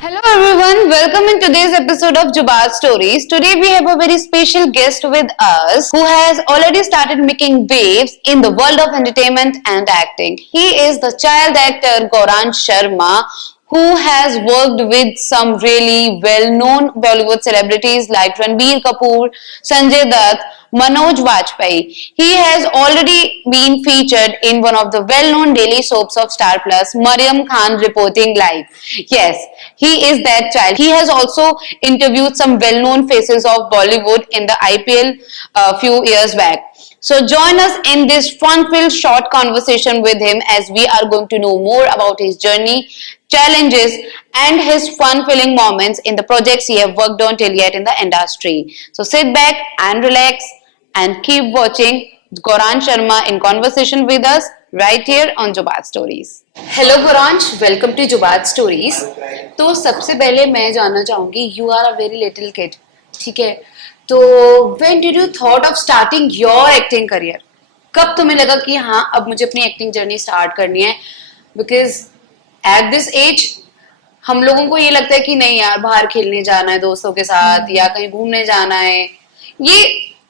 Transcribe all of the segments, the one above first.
Hello everyone, welcome in today's episode of Jubaat Stories. Today we have a very special guest with us who has already started making waves in the world of entertainment and acting. He is the child actor Gaurang Sharma, who has worked with some really well-known Bollywood celebrities like Ranbir Kapoor, Sanjay Dutt, Manoj Vajpayee. He has already been featured in one of the well-known daily soaps of Star Plus, Mariam Khan Reporting Live. Yes, he is that child. He has also interviewed some well-known faces of Bollywood in the IPL a few years back. So join us in this fun-filled short conversation with him as we are going to know more about his journey, challenges, and his fun-filling moments in the projects he have worked on till yet in the industry. So sit back and relax and keep watching Gaurang Sharma in conversation with us right here on Jubaat Stories. Hello Gauransh, welcome to Jubaat stories. तो सबसे पहले मैं जानना चाहूंगी, you are a very little kid, ठीक है? तो when did you thought of starting your acting career? कब तुम्हें लगा कि हाँ अब मुझे अपनी एक्टिंग जर्नी स्टार्ट करनी है? बिकॉज एट दिस एज हम लोगों को ये लगता है कि नहीं यार, बाहर खेलने जाना है दोस्तों के साथ या कहीं घूमने जाना है। ये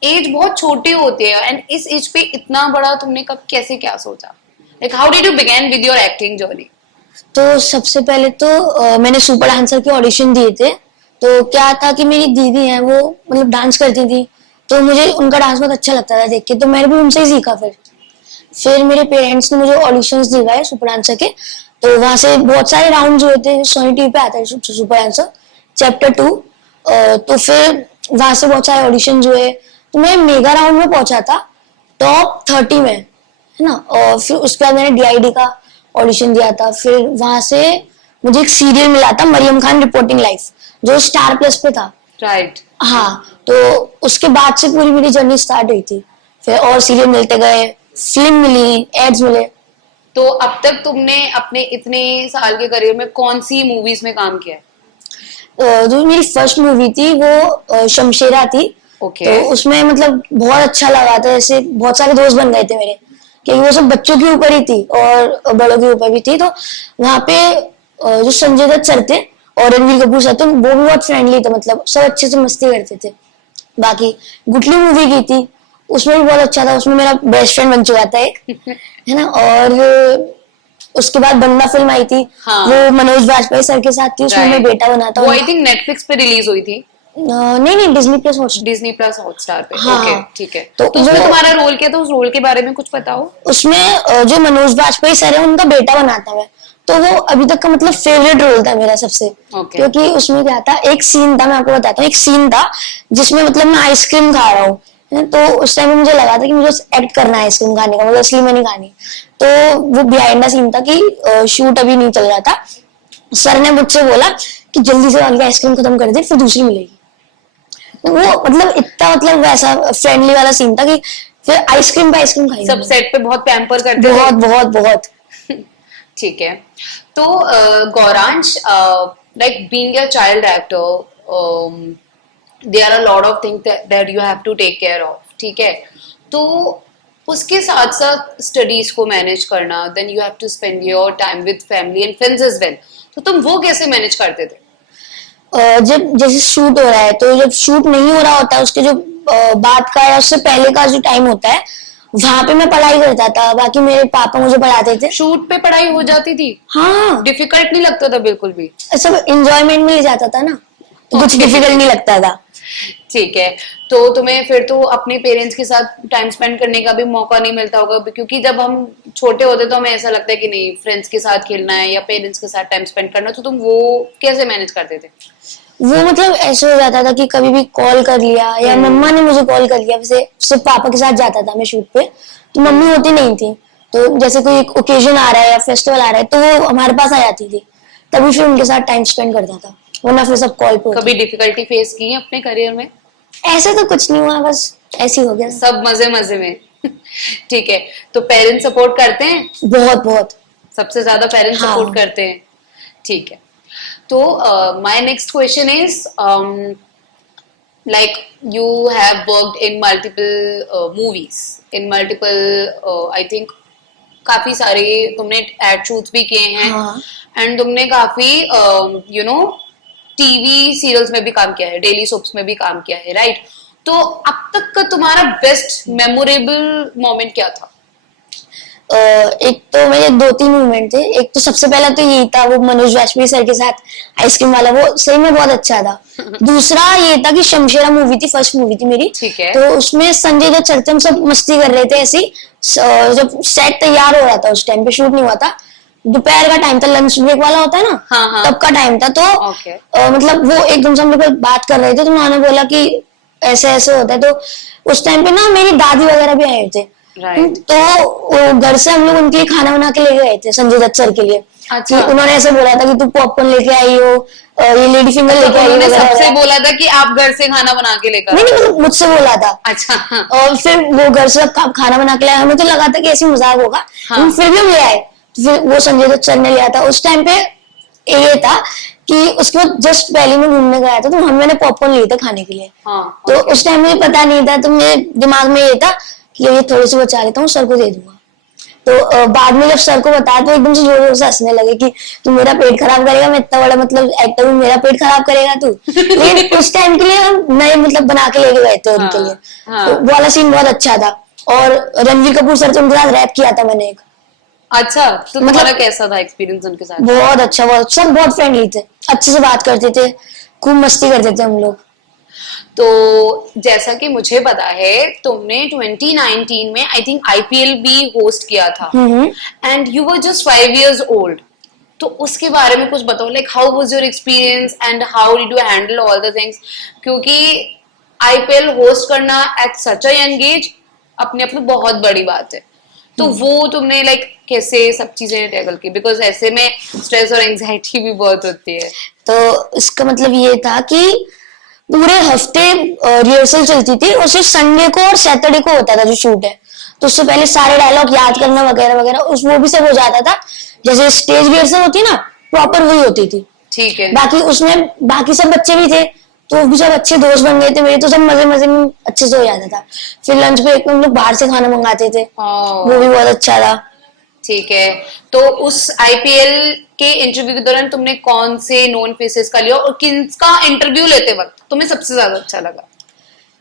एज बहुत छोटी होती है एंड इस एज पे इतना बड़ा तुमने कब कैसे क्या सोचा? Like how did you begin with your acting journey? तो सबसे पहले तो मैंने सुपर डांसर के ऑडिशन दिए थे। तो क्या था कि मेरी दीदी है, वो मतलब डांस करती थी, तो मुझे उनका डांस बहुत अच्छा लगता था देख के, तो मैंने भी उनसे ही सीखा। फिर मेरे पेरेंट्स ने मुझे ऑडिशंस दिलवाए सुपर डांसर के। तो वहां से बहुत सारे राउंड हुए थे, सोनी टीवी पे आता है सुपर डांसर चैप्टर 2। तो फिर वहां से बहुत सारे ऑडिशन हुए, तो मैं मेगा राउंड में पहुंचा था, टॉप 30 में, है ना। और फिर उसके बाद मैंने डीआईडी का ऑडिशन दिया था। फिर वहां से मुझे एक सीरियल मिला था, मरियम खान रिपोर्टिंग लाइव, जो स्टार प्लस पे था। राइट। हाँ, तो उसके बाद से पूरी मेरी जर्नी स्टार्ट हुई थी। फिर और सीरियल मिलते गए, फिल्म मिली, एड्स मिले। तो अब तक तुमने अपने इतने साल के करियर में कौन सी मूवीज में काम किया? जो मेरी फर्स्ट मूवी थी वो शमशेरा थी। तो उसमें मतलब बहुत अच्छा लगा था, ऐसे बहुत सारे दोस्त बन गए थे मेरे, क्योंकि वो सब बच्चों के ऊपर ही थी और बड़ों के ऊपर भी थी। तो वहां पे जो संजय दत्त सर थे और रणवीर कपूर सर थे, वो भी बहुत फ्रेंडली थे, मतलब सब अच्छे से मस्ती करते थे। बाकी गुटली मूवी की थी, उसमें भी बहुत अच्छा था, उसमें मेरा बेस्ट फ्रेंड बन चुका था एक, है ना। और उसके बाद बंदा फिल्म आई थी, हाँ। वो मनोज वाजपेयी सर के साथ थी, उसमें मैं बेटा बना था। वो आई थिंक नेटफ्लिक्स पे रिलीज हुई थी। नहीं, डिज्नी प्लस हॉटस्टार पे। हाँ, ओके, ठीक है। तो उसमें तुम्हारा रोल क्या था? उस रोल के बारे में कुछ बताओ। उसमें जो मनोज वाजपेयी सर है, उनका बेटा बना था मैं। तो वो अभी तक का मतलब फेवरेट रोल था मेरा सबसे। क्योंकि उसमें क्या था, एक सीन था, मैं आपको बताता हूँ। एक सीन था जिसमें मतलब मैं आइसक्रीम खा रहा हूँ, तो उस टाइम मुझे लगा था कि मुझे एक्ट करना है आइसक्रीम खाने का, मतलब असली में नहीं खानी। तो वो बिहाइंड द सीन था कि शूट अभी नहीं चल रहा था। सर ने मुझसे बोला कि जल्दी से आइसक्रीम खत्म कर दे, फिर दूसरी मिलेगी। तो वो मतलब इतना मतलब वैसा फ्रेंडली वाला सीन था कि फिर आइसक्रीम पे आइसक्रीम खाई। सब सेट पे बहुत पैम्पर करते बहुत बहुत बहुत। ठीक है। तो Gauransh, like being a child actor, there are lot of things that you have to take care of, ठीक है? तो उसके साथ साथ स्टडीज को मैनेज करना, then you have to spend your time with family and friends as well. तो तुम वो कैसे मैनेज करते थे? जब जैसे शूट हो रहा है, तो जब शूट नहीं हो रहा होता, उसके जो बाद का या उससे पहले का जो टाइम होता है, वहां पे मैं पढ़ाई करता था। बाकी मेरे पापा मुझे पढ़ाते थे। शूट पे पढ़ाई हो जाती थी? हाँ, डिफिकल्ट नहीं लगता था बिल्कुल भी? सब एंजॉयमेंट में ले जाता था ना, तो कुछ डिफिकल्ट नहीं लगता था। ठीक है। तो तुम्हें फिर तो अपने पेरेंट्स के साथ टाइम स्पेंड करने का भी मौका नहीं मिलता होगा, क्योंकि जब हम छोटे होते तो हमें ऐसा लगता है कि नहीं, फ्रेंड्स के साथ खेलना है या पेरेंट्स के साथ टाइम स्पेंड करना। तो तुम वो कैसे मैनेज करते थे? वो मतलब ऐसे हो जाता था कि कभी भी कॉल कर लिया, या मम्मा ने मुझे कॉल कर लिया। वैसे सिर्फ पापा के साथ जाता था मैं शूट पे, तो मम्मी होती नहीं थी। तो जैसे कोई ओकेजन आ रहा है या फेस्टिवल आ रहा है, तो वो हमारे पास आ जाती थी, तभी फिर उनके साथ टाइम स्पेंड करता था, वरना फिर सब कॉल पे। कभी डिफिकल्टी फेस की है अपने करियर में? ऐसे तो कुछ नहीं हुआ, बस ऐसे हो गया, सब मजे मजे में। ठीक है। तो पेरेंट्स सपोर्ट करते हैं? बहुत बहुत, सबसे ज्यादा पेरेंट्स हाँ। सपोर्ट करते हैं, ठीक है। तो my next question is, like you have worked in multiple movies, in multiple I think काफी सारे तुमने एड शूट्स भी किए हैं हाँ। एंड तुमने काफी यू नो टीवी सीरियल्स में भी काम किया है, डेली सोप्स में भी काम किया है, राइट? तो अब तक का तुम्हारा बेस्ट मेमोरेबल मोमेंट क्या था? एक तो मेरे 2-3 मूवमेंट थे। एक तो सबसे पहला तो यही था, वो मनोज वाजपेयी सर के साथ आइसक्रीम वाला, वो सही में बहुत अच्छा था। दूसरा ये था कि शमशेरा मूवी थी, फर्स्ट मूवी थी मेरी। ठीक है। तो उसमें संजय दत्त सर थे, हम सब मस्ती कर रहे थे ऐसी। जब सेट तैयार हो रहा था, उस टाइम पे शूट नहीं हुआ था, दोपहर का टाइम था, लंच ब्रेक वाला होता है ना, हाँ, हाँ। तब का टाइम था। तो Okay. मतलब वो एकदम से हम लोग बात कर रहे थे, तो उन्होंने बोला कि ऐसे ऐसे होता है। तो उस टाइम पे ना मेरी दादी वगैरह भी आए थे। Right. तो घर से हम लोग उनके लिए खाना बना के लेके गए थे, संजय दत्त सर के लिए। अच्छा। कि उन्होंने ऐसे बोला था कि तू पॉपकॉर्न लेके आई हो, ये लेडी फिंगर लेके आई हो उन्होंने वगैरह सबसे वगैरह। बोला था कि आप घर से खाना बना के लेकर नहीं आओ। नहीं, मतलब मुझसे बोला था। अच्छा, हाँ। और फिर वो घर से खाना बना के लाया, हमें तो लगा था कि ऐसी मजाक होगा, हाँ। लेकिन फिर भी हम ले आए। तो फिर वो संजय दत्त सर ने लिया था। उस टाइम पे ये था कि उसके बाद जस्ट पहले में घूमने गया था, तो मैंने पॉपकॉर्न लिए थे खाने के लिए। हाँ, तो उस टाइम मुझे पता नहीं था, तो मेरे दिमाग में ये था कि ये थोड़े से बचा लेता हूँ, सर को दे दूंगा। तो बाद में जब सर को बताया तो एकदम से जोर जोर से हंसने लगे कि तू मेरा पेट खराब करेगा, मैं इतना बड़ा मतलब एक्टर हूँ, मेरा पेट खराब करेगा तू। लेकिन उस टाइम के लिए हम नए मतलब बना के लेके गए थे उनके लिए। हाँ। तो वो वाला सीन बहुत अच्छा था। और रणवीर कपूर सर से उनके साथ रैप किया था मैंने एक। अच्छा, तो मतलब- तुम्हारा कैसा था एक्सपीरियंस उनके साथ? बहुत अच्छा, बहुत सब बहुत फ्रेंडली थे, अच्छे से बात करते थे, खूब मस्ती करते थे हम लोग। तो जैसा कि मुझे पता है तुमने 2019 में आई थिंक आईपीएल भी होस्ट किया था and you were just 5 years old। तो उसके बारे में कुछ बताओ, like how was your experience and how did you handle all the things? क्योंकि आईपीएल होस्ट करना at such a young age अपने आप में बहुत बड़ी बात है। तो वो तुमने लाइक कैसे सब चीजें टैकल की? बिकॉज ऐसे में स्ट्रेस और एंजाइटी भी बहुत होती है। तो इसका मतलब ये था कि पूरे हफ्ते रिहर्सल चलती थी, और सिर्फ संडे को और सैटरडे को होता था जो शूट है। तो उससे पहले सारे डायलॉग याद करना वगैरह वगैरह, उस वो भी सब हो जाता था। जैसे स्टेज रिहर्सल होती ना, प्रॉपर वही होती थी। ठीक है। बाकी उसमें बाकी सब बच्चे भी थे, तो वो भी सब अच्छे दोस्त बन गए थे मेरे, तो सब मजे मजे में अच्छे से हो जाता था। फिर लंच ब्रेक में हम लोग बाहर से खाना मंगाते थे, वो भी बहुत अच्छा था। ठीक है। तो उस आईपीएल के इंटरव्यू के दौरान तुमने कौन से नोन फेसेस का लिया और किसका इंटरव्यू लेते वक्त तुम्हें सबसे ज्यादा अच्छा लगा?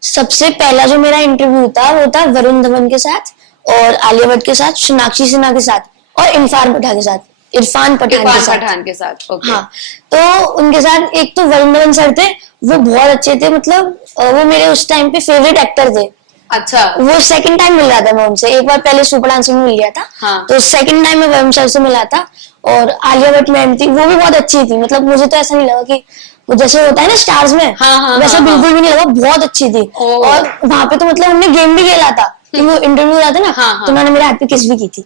सबसे पहला जो मेरा इंटरव्यू था वो था वरुण धवन के साथ, और आलिया भट्ट के साथ, सोनाक्षी सिन्हा के साथ, और इरफान पठान के साथ। इरफान पठान के साथ। ओके। हाँ, तो उनके साथ एक तो वरुण धवन सर थे, वो बहुत अच्छे थे। मतलब वो मेरे उस टाइम पे फेवरेट एक्टर थे। अच्छा। वो सेकंड टाइम मिल रहा था मैं उनसे, एक बार पहले सुपर डांसर में मिल गया था। हाँ। तो सेकंड टाइम में वरुण सर से मिला था। और आलिया भट्ट मैम थी, वो भी बहुत अच्छी थी। मतलब मुझे तो ऐसा नहीं लगा कि वो जैसे होता है ना स्टार्स में, हाँ, वैसा हाँ, बिल्कुल भी नहीं लगा, बहुत अच्छी थी। ओह। और वहां पे तो मतलब हमने गेम भी खेला था, कि वो इंटरव्यू रहा था ना, हाँ, हाँ। तो उन्होंने मेरे हाथ पे किस भी की थी।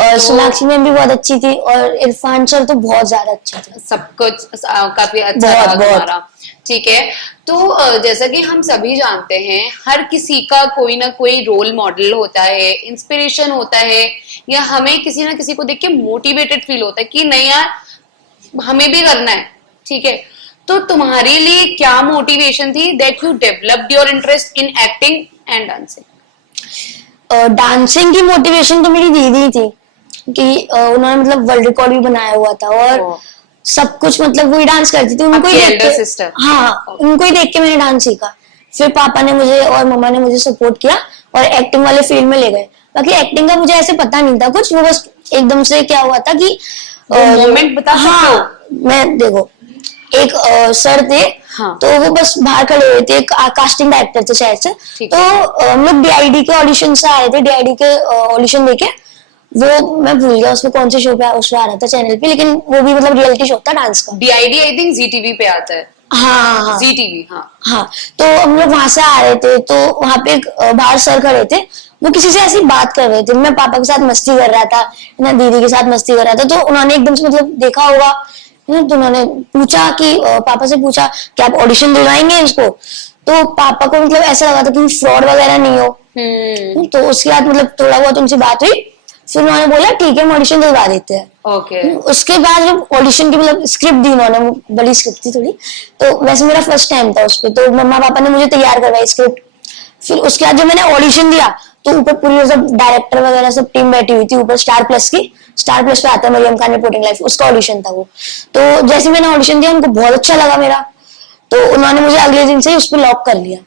और सोनाक्षी मैम भी बहुत अच्छी थी, और इरफान सर तो बहुत ज्यादा अच्छे थे। सब कुछ काफी अच्छा बहुत, रहा बहुत। तुम्हारा। ठीक है। तो जैसा कि हम सभी जानते हैं हर किसी का कोई ना कोई रोल मॉडल होता है, इंस्पिरेशन होता है, या हमें किसी ना किसी को देख के मोटिवेटेड फील होता है कि नहीं यार हमें भी करना है। ठीक है। तो तुम्हारे लिए क्या मोटिवेशन थी that you developed your interest in acting and dancing? Dancing की मोटिवेशन तो मेरी दीदी थी, कि उन्होंने मतलब वर्ल्ड रिकॉर्ड भी बनाया हुआ था, और ओह। सब कुछ मतलब वही डांस करती थी, उनको ही आपकी देख elder के। sister? हाँ, उनको ही देख के मैंने डांस सीखा। फिर पापा ने मुझे और मम्मा ने मुझे सपोर्ट किया और एक्टिंग वाले फील्ड में ले गए। बाकी एक्टिंग का मुझे ऐसे पता नहीं था कुछ, वो बस एकदम से क्या हुआ था कि मोमेंट बता सकते हो? मैं देखो, एक सर थे। हाँ। तो वो बस बाहर खड़े हुए थे, एक कास्टिंग डायरेक्टर थे शायद से। ठीक तो हम लोग डीआईडी के ऑडिशन से आए थे, डीआईडी के ऑडिशन देके। वो मैं भूल गया उसमें कौन से शो पे उस पे आ रहा था चैनल पे, लेकिन वो भी मतलब रियलिटी शो था डांस का। DID I think Zee TV पे आता है। हाँ हाँ जी टीवी। हाँ। हाँ। तो हम लोग वहां से आ रहे थे, तो वहां पे एक बाहर सर खड़े थे, वो किसी से ऐसी बात कर रहे थे। मैं पापा के साथ मस्ती कर रहा था, ना दीदी के साथ मस्ती कर रहा था। तो उन्होंने एकदम से मतलब देखा होगा, तो उन्होंने पूछा कि पापा से पूछा कि आप ऑडिशन दिलवाएंगे इसको? तो पापा को मतलब ऐसा लगा था कि फ्रॉड वगैरह नहीं हो। तो उसके बाद मतलब थोड़ा बहुत उनसे बात हुई, फिर उन्होंने बोला ठीक है हम ऑडिशन दिलवा देते हैं। ओके। उसके बाद जब ऑडिशन की मतलब स्क्रिप्ट दी उन्होंने, बड़ी स्क्रिप्ट थी थोड़ी, तो वैसे मेरा फर्स्ट टाइम था उस पे, तो मम्मा पापा ने मुझे तैयार करवाई स्क्रिप्ट। फिर उसके बाद जब मैंने ऑडिशन दिया, तो ऊपर पूरी सब डायरेक्टर वगैरह सब टीम बैठी हुई थी ऊपर स्टार प्लस की। स्टार प्लस पे आता है मरियम खान रिपोर्टिंग लाइव, उसका ऑडिशन था वो। तो जैसे मैंने ऑडिशन दिया उनको बहुत अच्छा लगा मेरा, तो उन्होंने मुझे अगले दिन से ही उस पर लॉक कर लिया।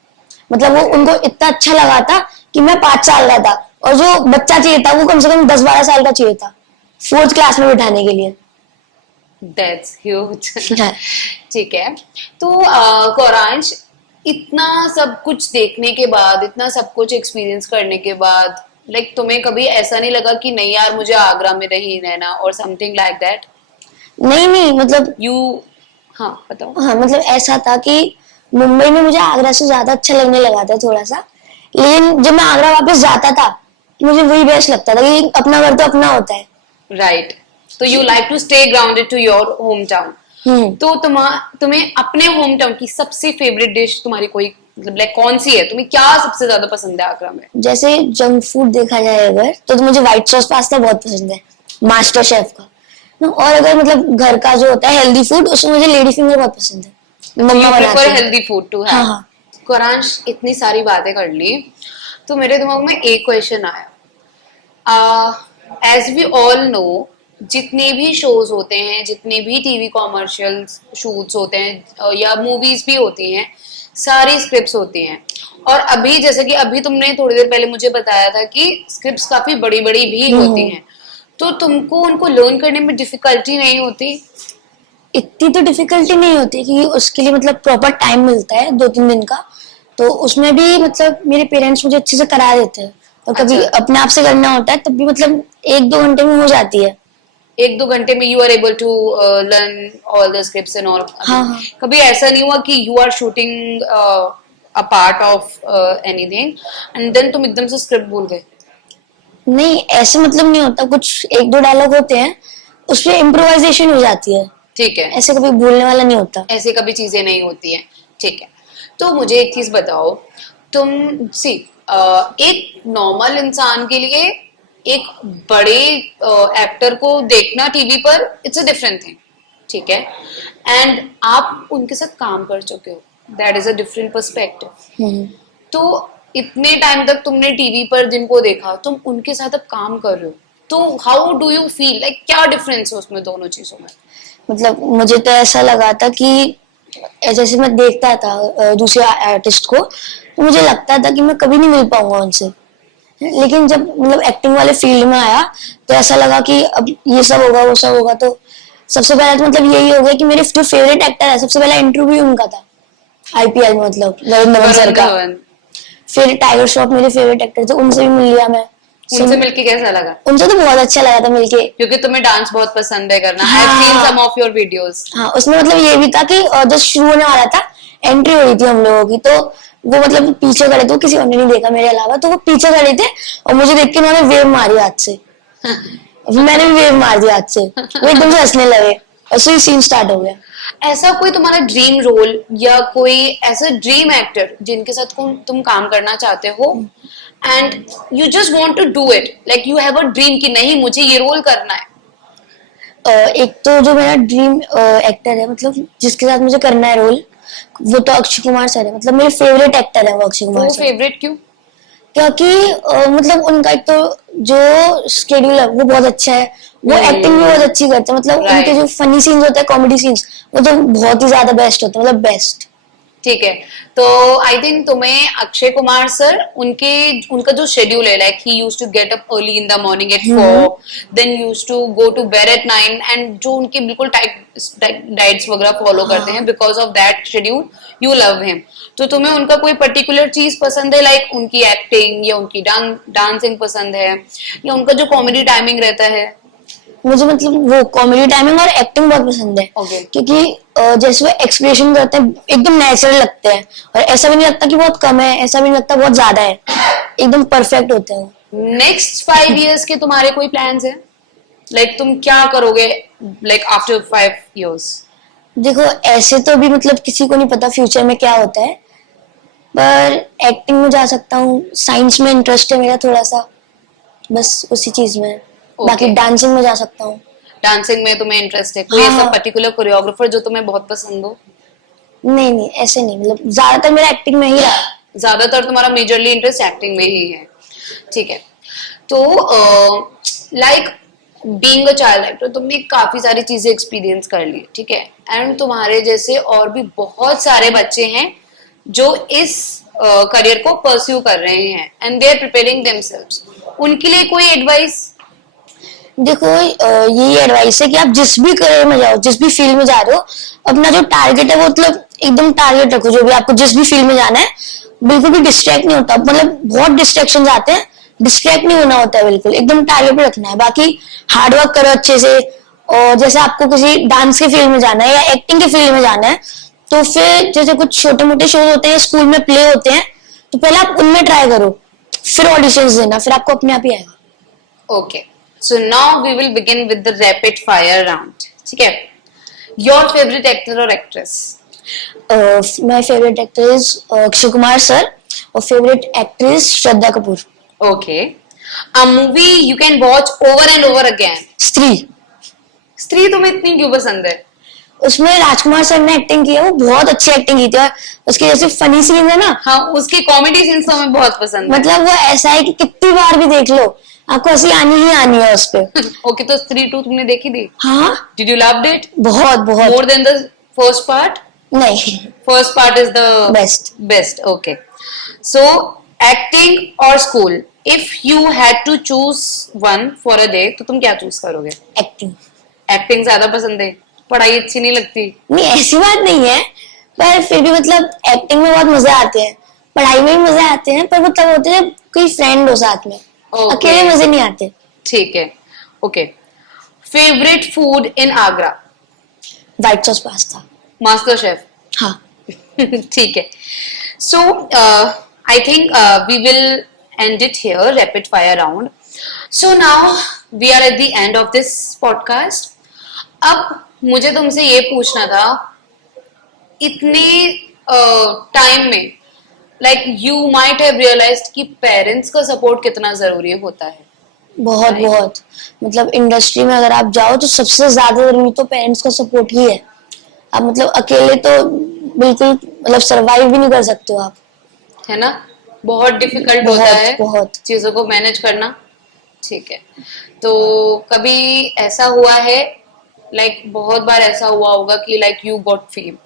मतलब वो उनको इतना अच्छा लगा था कि मैं 5 साल का था और जो बच्चा चाहिए था वो कम से कम 10-12 साल का चाहिए था 4th क्लास में बिठाने के लिए। That's huge. हाँ। ठीक है, तो कोरांश, इतना सब कुछ देखने के बाद, इतना सब कुछ एक्सपीरियंस करने के बाद, लाइक तुम्हें कभी ऐसा नहीं लगा कि नहीं यार मुझे आगरा में रही रहना और समथिंग लाइक दैट? नहीं नहीं, मतलब यू, हाँ बताओ। हाँ, मतलब ऐसा था कि मुंबई में मुझे आगरा से ज्यादा अच्छा लगने लगा था थोड़ा सा, लेकिन जब मैं आगरा वापस जाता था मुझे वही बेस्ट लगता था कि अपना घर तो अपना होता है। राइट, तो you like to stay grounded to your home town. तो तुम्हें अपने होम टाउन की सबसे फेवरेट डिश तुम्हारी कोई, मतलब लाइक कौन सी है? तुम्हें क्या सबसे ज्यादा पसंद है आगरा में? जैसे जंक फूड देखा जाए अगर तो मुझे व्हाइट सॉस पास्ता बहुत पसंद है, मास्टर शेफ का ना। और अगर मतलब घर का जो होता है हेल्दी फूड, उसमें मुझे लेडी फिंगर बहुत पसंद है, मम्मा यू बनाती प्रेफर है। हेल्दी फूड टू हाँ हैव। हाँ। कुरांश, इतनी सारी बातें कर ली तो मेरे दिमाग में एक क्वेश्चन आया। एज वी ऑल नो, जितने भी शोज होते हैं, जितने भी टीवी कॉमर्शियल शूट्स होते हैं या मूवीज भी होती हैं, सारी स्क्रिप्ट्स होती हैं। और अभी जैसे कि अभी तुमने थोड़ी देर पहले मुझे बताया था कि स्क्रिप्ट्स काफी बड़ी बड़ी भी होती हैं, तो तुमको उनको लर्न करने में डिफिकल्टी नहीं होती? इतनी तो डिफिकल्टी नहीं होती क्योंकि उसके लिए मतलब प्रॉपर टाइम मिलता है 2-3 दिन का, तो उसमें भी मतलब मेरे पेरेंट्स मुझे अच्छे से करा देते हैं। और कभी अच्छा। अपने आप से करना होता है तब भी मतलब 1-2 घंटे में हो जाती है। 1-2 घंटे में you are able to learn all the scripts and all? हाँ हाँ। कभी ऐसा नहीं हुआ कि you are shooting a part of anything and then तुम एकदम से स्क्रिप्ट भूल गए? नहीं, ऐसे मतलब नहीं होता, कुछ 1-2 डायलॉग होते हैं उसपे इम्प्रोवाइजेशन हो जाती है, ठीक है, ऐसे कभी भूलने वाला नहीं होता। ऐसे कभी चीजें नहीं होती हैं। ठीक है, तो मुझे एक चीज बताओ, तुम सी एक नॉर्मल इंसान के लिए एक बड़े एक्टर को देखना टीवी पर, इट्स अ डिफरेंट थिंग, ठीक है? एंड आप उनके साथ काम कर चुके हो, that is a different perspective. तो इतने टाइम तक तुमने टीवी पर जिनको देखा, तुम उनके साथ अब काम कर रहे हो, तो how do you feel, like क्या डिफरेंस है उसमें दोनों चीजों में? मतलब मुझे तो ऐसा लगा था कि जैसे मैं देखता था दूसरे आर्टिस्ट को, तो मुझे लगता था कि मैं कभी नहीं मिल पाऊंगा उनसे। लेकिन जब मतलब एक्टिंग वाले फील्ड में आया तो ऐसा लगा कि अब ये सब होगा वो सब होगा। तो सबसे पहले तो मतलब यही हो गया कि मेरे जो फेवरेट एक्टर है, सबसे पहला इंटरव्यू उनका था आईपीएल में, मतलब वरुण धवन सर वरुण का। धवन। फिर टाइगर श्रॉफ मेरे फेवरेट एक्टर थे, उनसे भी मिल लिया मैं। उनसे मिलके कैसा लगा? उनसे तो बहुत अच्छा लगा था मिलके। क्योंकि तुम्हें डांस बहुत पसंद है करना, आई हैव हाँ seen some of your videos. हाँ, उसमें मतलब ये भी था कि जब शुरू होने वाला था, एंट्री हो रही थी हम लोगों की, तो वो मतलब पीछे खड़े थे, किसी और ने नहीं देखा मेरे अलावा, तो वो पीछे खड़े थे और मुझे देख के उन्होंने वेव मारी हाथ से। मैंने भी वेव मार दिया हाथ से, वो एकदम से हंसने लगे और फिर सीन स्टार्ट हो गया। ऐसा कोई तुम्हारा ड्रीम रोल या कोई ऐसा ड्रीम एक्टर जिनके साथ तुम काम करना चाहते हो and you just want to do it, like you have a dream कि नहीं मुझे ये रोल करना है? एक तो जो मेरा ड्रीम एक्टर है, मतलब जिसके साथ मुझे करना है रोल, वो तो अक्षय कुमार सर है। मतलब मेरे फेवरेट एक्टर है वो अक्षय कुमार वो सर। फेवरेट क्यों? क्योंकि मतलब उनका एक तो जो स्केड्यूल है वो बहुत अच्छा है, वो एक्टिंग भी बहुत अच्छी करते हैं। मतलब Right. उनके जो फनी सीन्स होते हैं, कॉमेडी सीन्स, वो तो बहुत ही ज्यादा बेस्ट होते हैं, मतलब बेस्ट। ठीक है, तो आई थिंक तुम्हें अक्षय कुमार सर, उनका जो शेड्यूल है, like he used to get up early in the morning at 4, then used to go to bed at 9, and जो उनके बिल्कुल डाइट्स वगैरह फॉलो करते हैं, because of that schedule you love him. तो तुम्हें उनका कोई पर्टिकुलर चीज पसंद है, लाइक उनकी एक्टिंग या उनकी डांसिंग पसंद है, या उनका जो कॉमेडी टाइमिंग रहता है? मुझे मतलब वो कॉमेडी टाइमिंग और एक्टिंग बहुत पसंद है। Okay. क्योंकि जैसे वो एक्सप्रेशन करते हैं एकदम नेचुरल लगते हैं, और ऐसा भी नहीं लगता कि बहुत कम है, ऐसा भी नहीं लगता बहुत ज्यादा है, एकदम परफेक्ट होते हैं वो। नेक्स्ट 5 years के तुम्हारे कोई प्लान्स है, लाइक तुम क्या करोगे लाइक आफ्टर 5 years? देखो, ऐसे तो भी मतलब किसी को नहीं पता फ्यूचर में क्या होता है, पर एक्टिंग में जा सकता हूँ, साइंस में इंटरेस्ट है मेरा थोड़ा सा, बस उसी चीज में। बाकी डांसिंग में जा सकता हूँ। डांसिंग में तुम्हें इंटरेस्ट है? कोई हाँ, ऐसा हाँ। पर्टिकुलर कोरियोग्राफर जो तुम्हें बहुत पसंद हो? नहीं नहीं, ऐसे नहीं, मतलब ज्यादातर मेरा एक्टिंग में ही रहा। ज्यादातर तुम्हारा मेजरली इंटरेस्ट एक्टिंग में ही है? ठीक है, तो like being a child actor तुमने काफी सारी चीजें एक्सपीरियंस कर ली, ठीक है, एंड तुम्हारे जैसे और भी बहुत सारे बच्चे हैं जो इस करियर को परस्यू कर रहे हैं and they are preparing themselves, उनके लिए कोई एडवाइस? देखो यही एडवाइस है कि आप जिस भी करियर में जाओ, जिस भी फील्ड में जा रहे हो, अपना जो टारगेट है वो मतलब एकदम टारगेट रखो। जो भी आपको जिस भी फील्ड में जाना है, बिल्कुल भी डिस्ट्रैक्ट नहीं होता, मतलब बहुत डिस्ट्रैक्शन आते हैं, डिस्ट्रैक्ट नहीं होना होता है, बिल्कुल एकदम टारगेट पे रखना है। बाकी हार्ड वर्क करो अच्छे से। और जैसे आपको किसी डांस के फील्ड में जाना है या एक्टिंग के फील्ड में जाना है, तो फिर जैसे कुछ छोटे मोटे शो होते हैं, स्कूल में प्ले होते हैं, तो पहले आप उनमें ट्राई करो, फिर ऑडिशंस देना, फिर आपको अपने आप ही आएगा। Okay, so now we will begin with the rapid fire round, ठीक है? योर फेवरेट एक्टर और actress? My favourite actor is Akshay Kumar sir, और favourite actress Shraddha Kapoor. Okay, a movie you can watch over and over again? Stree. Stree तुम्हें इतनी क्यों पसंद है? उसमें राजकुमार सर ने एक्टिंग की है, वो बहुत अच्छी एक्टिंग की थी, और उसके जैसे फनी सीन है ना, हाँ, उसकी कॉमेडी सीन्स तो हमें बहुत पसंद है। मतलब वो ऐसा है कि कितनी बार भी देख लो आपको हंसी आनी ही आनी है उस पे। ओके, तो स्त्री 2 तुमने देखी थी? हाँ, डिड यू लव इट? बहुत बहुत। More than the first part? नहीं, first part is the best. Best, okay. So acting और school, if you had to choose one for a day, तो तुम क्या चूज करोगे? एक्टिंग। एक्टिंग ज्यादा पसंद है, पढ़ाई अच्छी नहीं लगती? नहीं, ऐसी बात नहीं है, पर फिर भी मतलब एक्टिंग में बहुत मजे आते हैं, पढ़ाई में भी मजे आते हैं, पर वो तब होते हैं जब कोई फ्रेंड हो साथ में। Okay. अकेले मजे नहीं आते। ठीक है, okay. Favourite food in Agra? White sauce pasta. Master chef? हाँ। ठीक है, so I think we will end it here, rapid fire round. So now we are at the end of this podcast. अब मुझे तुमसे ये पूछना था, इतने टाइम में like you might have realised कि पेरेंट्स का सपोर्ट कितना जरूरी होता है। बहुत Right. बहुत, मतलब इंडस्ट्री में अगर आप जाओ तो सबसे ज्यादा जरूरी तो पेरेंट्स का सपोर्ट ही है। आप मतलब अकेले तो बिल्कुल मतलब सरवाइव भी नहीं कर सकते हो आप, है ना? बहुत डिफिकल्ट बहुत, होता है बहुत। चीजों को मैनेज करना। ठीक है, तो कभी ऐसा हुआ है, लाइक बहुत बार ऐसा हुआ होगा कि लाइक यू गॉट फेम,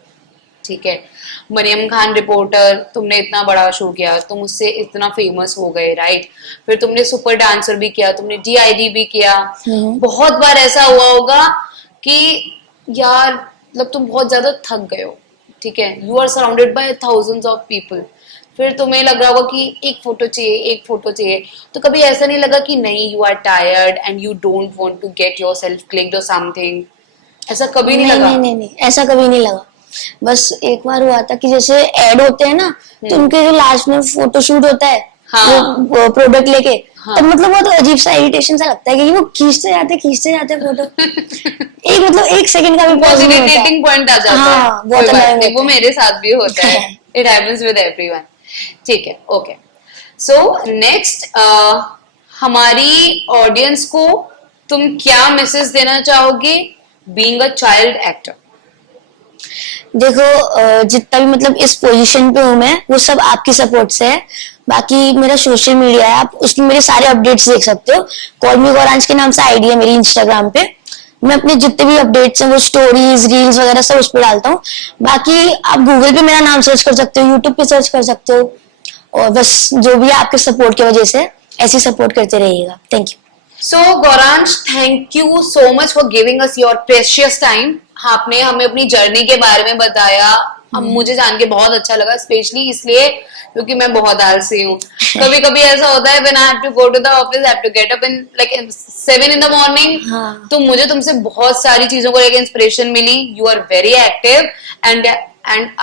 ठीक है, मरियम खान रिपोर्टर, तुमने इतना बड़ा शो किया, तुम उससे इतना फेमस हो गए, राइट? फिर तुमने सुपर डांसर भी किया, तुमने DID भी किया। बहुत बार ऐसा हुआ होगा कि यार मतलब तुम बहुत ज्यादा थक गए हो, ठीक है, you are surrounded by thousands of people, फिर तुम्हें लग रहा होगा कि एक फोटो चाहिए, एक फोटो चाहिए, तो कभी ऐसा नहीं लगा कि नहीं, you are tired and you don't want to get yourself clicked और समथिंग? ऐसा कभी नहीं लगा? नहीं, ऐसा कभी नहीं लगा। बस एक बार हुआ था कि जैसे एड होते हैं ना, तो उनके जो लास्ट में फोटोशूट होता है, हाँ। वो प्रोडक्ट लेके, हाँ। तब मतलब बहुत अजीब सा इरिटेशन सा लगता है कि वो खींचते जाते फोटो। एक मतलब एक सेकंड का भी बहुत पॉज नहीं होता। इरिटेटिंग पॉइंट आ जाता हाँ, है। बहुत कोई बात annoying नहीं, वो होता है। मेरे साथ भी होता है, इट हैपेंस विद एवरीवन। ठीक है, ओके। सो नेक्स्ट, हमारी ऑडियंस को तुम क्या मैसेज देना चाहोगे बीइंग अ चाइल्ड एक्टर? देखो जितना भी मतलब इस पोजीशन पे हूँ मैं, वो सब आपकी सपोर्ट से है। बाकी मेरा सोशल मीडिया है, आप उसमें मेरे सारे अपडेट्स देख सकते हो। कॉल मी गौरांश के नाम से आईडी है मेरी इंस्टाग्राम पे। मैं अपने जितने भी अपडेट्स हैं वो स्टोरीज, रील्स वगैरह सब उस पर डालता हूँ। बाकी आप गूगल पे मेरा नाम सर्च कर सकते हो, यूट्यूब पे सर्च कर सकते हो, और बस जो भी है आपके सपोर्ट की वजह से ऐसी सपोर्ट करते रहिएगा। Thank you. So Gauransh, thank you so much for giving us your precious time. आपने हमें अपनी जर्नी के बारे में बताया, अब मुझे जान के बहुत अच्छा लगा, स्पेशली इसलिए क्योंकि मैं बहुत आलसी हूँ। कभी कभी ऐसा होता है when I have to go to the office, I have to get up in like 7 in the morning. हाँ। तो मुझे तुमसे बहुत सारी चीजों को लेकर इंस्पिरेशन मिली। You are very active and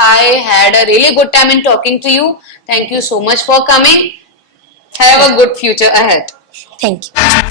I had a really good time in talking to you. Thank you so much for coming. Have a good future ahead. Thank you.